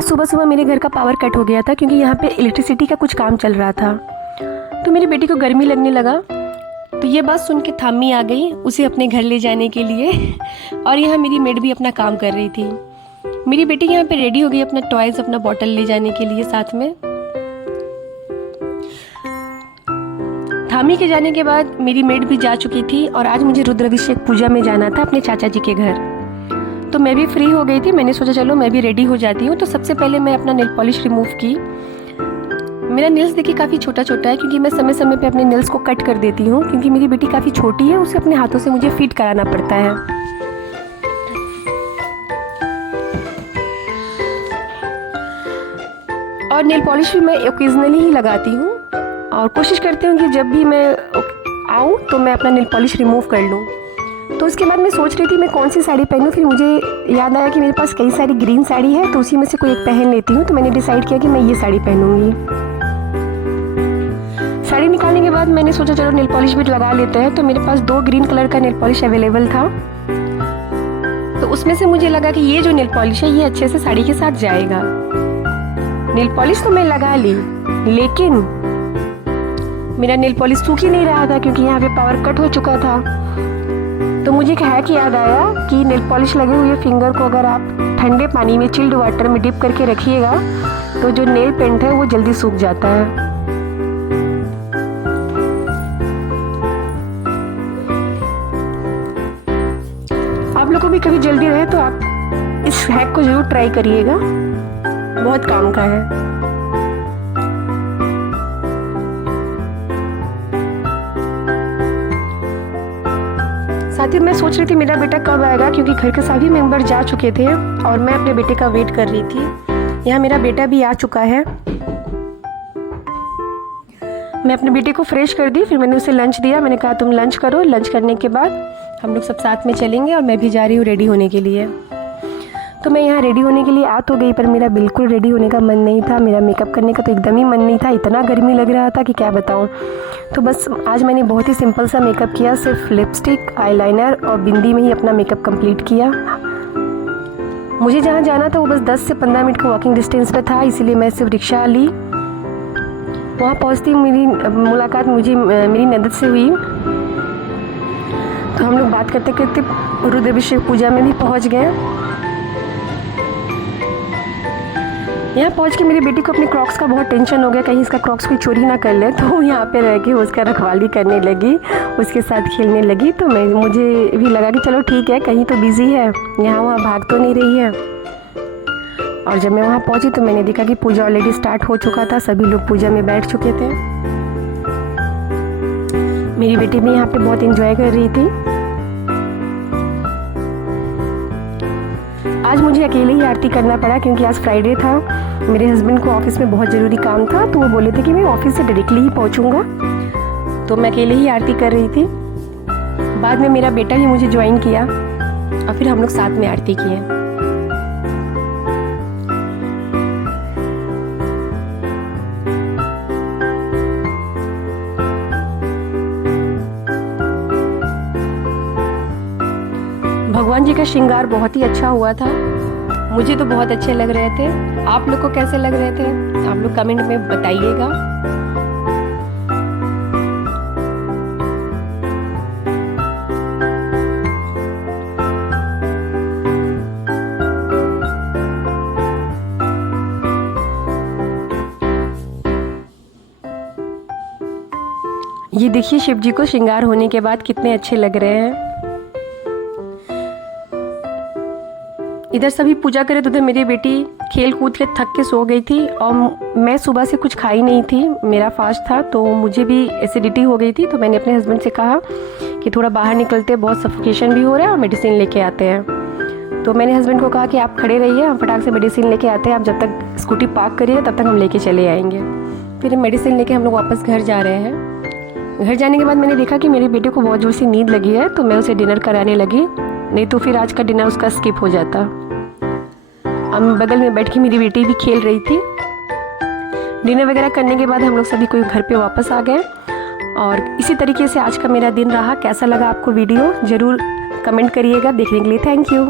आज सुबह सुबह मेरे घर का पावर कट हो गया था क्योंकि यहाँ पे इलेक्ट्रिसिटी का कुछ काम चल रहा था। तो मेरी बेटी को गर्मी लगने लगा, तो ये बात सुन के थामी आ गई उसे अपने घर ले जाने के लिए। और यहाँ मेरी मेड भी अपना काम कर रही थी। मेरी बेटी यहाँ पे रेडी हो गई अपना टॉयज़, अपना बॉटल ले जाने के लिए साथ में। थामी के जाने के बाद मेरी मेड भी जा चुकी थी और आज मुझे रुद्राभिषेक पूजा में जाना था अपने चाचा जी के घर। तो मैं भी फ्री हो गई थी, मैंने सोचा चलो मैं भी रेडी हो जाती हूँ। तो सबसे पहले मैं अपना नेल पॉलिश रिमूव की। मेरा नेल्स देखिए काफ़ी छोटा छोटा है क्योंकि मैं समय समय पे अपने नेल्स को कट कर देती हूँ, क्योंकि मेरी बेटी काफ़ी छोटी है, उसे अपने हाथों से मुझे फिट कराना पड़ता है। और नेल पॉलिश भी मैं ओकेजनली ही लगाती हूँ और कोशिश करती हूँ कि जब भी मैं आऊँ तो मैं अपना नेल पॉलिश रिमूव कर लूँ। तो उसके बाद मैं सोच रही थी मैं कौन सी साड़ी पहनूँ, फिर मुझे याद आया कि मेरे पास कई सारी ग्रीन साड़ी है, तो उसी में से कोई एक पहन लेती हूँ। तो मैंने डिसाइड किया कि मैं ये साड़ी पहनूंगी। साड़ी निकालने के बाद मैंने सोचा चलो नेल पॉलिश भी लगा लेते हैं। तो मेरे पास 2 ग्रीन कलर का नेल पॉलिश अवेलेबल था, तो उसमें से मुझे लगा कि ये जो नेल पॉलिश है ये अच्छे से साड़ी के साथ जाएगा। नेल पॉलिश तो मैं लगा ली, लेकिन मेरा नेल पॉलिश सूख ही नहीं रहा था क्योंकि यहाँ पे पावर कट हो चुका था। तो मुझे एक हैक याद आया कि नेल पॉलिश लगे हुए फिंगर को अगर आप ठंडे पानी में चिल्ड वाटर में डिप करके रखिएगा तो जो नेल पेंट है वो जल्दी सूख जाता है। आप लोगों को भी कभी जल्दी रहे तो आप इस हैक को जरूर ट्राई करिएगा, बहुत काम का है। साथ ही मैं सोच रही थी मेरा बेटा कब आएगा, क्योंकि घर के सभी मेंबर जा चुके थे और मैं अपने बेटे का वेट कर रही थी। यहाँ मेरा बेटा भी आ चुका है। मैं अपने बेटे को फ्रेश कर दी, फिर मैंने उसे लंच दिया। मैंने कहा तुम लंच करो, लंच करने के बाद हम लोग सब साथ में चलेंगे और मैं भी जा रही हूँ रेडी होने के लिए। तो मैं यहाँ रेडी होने के लिए आ तो गई, पर मेरा बिल्कुल रेडी होने का मन नहीं था। मेरा मेकअप करने का तो एकदम ही मन नहीं था, इतना गर्मी लग रहा था कि क्या बताऊँ। तो बस आज मैंने बहुत ही सिंपल सा मेकअप किया, सिर्फ लिपस्टिक, आईलाइनर और बिंदी में ही अपना मेकअप कंप्लीट किया। मुझे जहाँ जाना था वो बस 10 से 15 मिनट का वॉकिंग डिस्टेंस पे था, इसीलिए मैं सिर्फ रिक्शा ली। वहाँ पहुँचती मेरी मुलाकात मेरी ननद से हुई, तो हम लोग बात करते करते रुद्राभिषेक पूजा में भी पहुँच गए। यहाँ पहुँच के मेरी बेटी को अपने क्रॉक्स का बहुत टेंशन हो गया, कहीं इसका क्रॉक्स कोई चोरी ना कर ले। तो वो यहाँ पे रह के उसका रखवाली करने लगी, उसके साथ खेलने लगी। तो मुझे भी लगा कि चलो ठीक है, कहीं तो बिजी है, यहाँ वहाँ भाग तो नहीं रही है। और जब मैं वहाँ पहुँची तो मैंने देखा कि पूजा ऑलरेडी स्टार्ट हो चुका था, सभी लोग पूजा में बैठ चुके थे। मेरी बेटी भी यहाँ पे बहुत इंजॉय कर रही थी। आज मुझे अकेले ही आरती करना पड़ा क्योंकि आज फ्राइडे था। मेरे हस्बैंड को ऑफिस में बहुत ज़रूरी काम था, तो वो बोले थे कि मैं ऑफिस से डायरेक्टली ही पहुंचूंगा, तो मैं अकेले ही आरती कर रही थी। बाद में मेरा बेटा भी मुझे ज्वाइन किया और फिर हम लोग साथ में आरती किए। भगवान जी का श्रृंगार बहुत ही अच्छा हुआ था, मुझे तो बहुत अच्छे लग रहे थे। आप लोग को कैसे लग रहे थे आप लोग कमेंट में बताइएगा। ये देखिए शिव जी को श्रृंगार होने के बाद कितने अच्छे लग रहे हैं। इधर सभी पूजा करे तो उधर मेरी बेटी खेल कूद के थक के सो गई थी और मैं सुबह से कुछ खाई नहीं थी, मेरा फास्ट था, तो मुझे भी एसिडिटी हो गई थी। तो मैंने अपने हस्बैंड से कहा कि थोड़ा बाहर निकलते, बहुत सफोकेशन भी हो रहा है और मेडिसिन लेके आते हैं। तो मैंने हस्बैंड को कहा कि आप खड़े रहिए, हम फटाक से मेडिसिन लेके आते हैं, आप जब तक स्कूटी पार्क करिए तब तक हम लेके चले आएंगे। फिर मेडिसिन लेके हम लोग वापस घर जा रहे हैं। घर जाने के बाद मैंने देखा कि मेरे बेटे को बहुत जोर से नींद लगी है, तो मैं उसे डिनर कराने लगी, नहीं तो फिर आज का डिनर उसका स्किप हो जाता। अब बगल में बैठ के मेरी बेटी भी खेल रही थी। डिनर वगैरह करने के बाद हम लोग सभी कोई घर पे वापस आ गए और इसी तरीके से आज का मेरा दिन रहा। कैसा लगा आपको वीडियो ज़रूर कमेंट करिएगा। देखने के लिए थैंक यू।